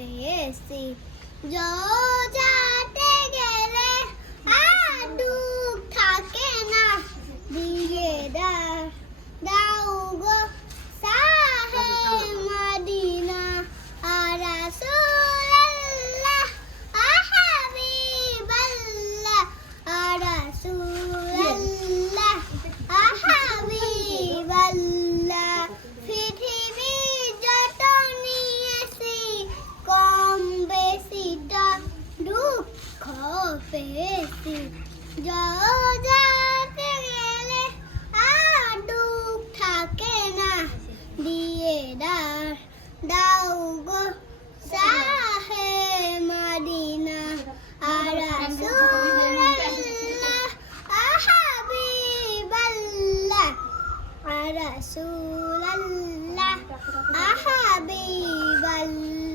পেয়েছি যাতে গেলে আর দুঃখ থাকে না দিয়ে দাও গো সাহে মদিনা আর রাসূলুল্লাহ হাবিবাল্লাহ আর রাসূলুল্লাহ হাবিবাল্লাহ পৃথিবী যত নিয়েছি কম বেশিটা দুঃখ পেয়েছি যাতে গেলে আর দুঃখ থাকে না দিয়ে দাও গো সাহে মদিনা আর রাসূলুল্লাহ হাবিবাল্লাহ আর রাসূলুল্লাহ হাবিবাল্লাহ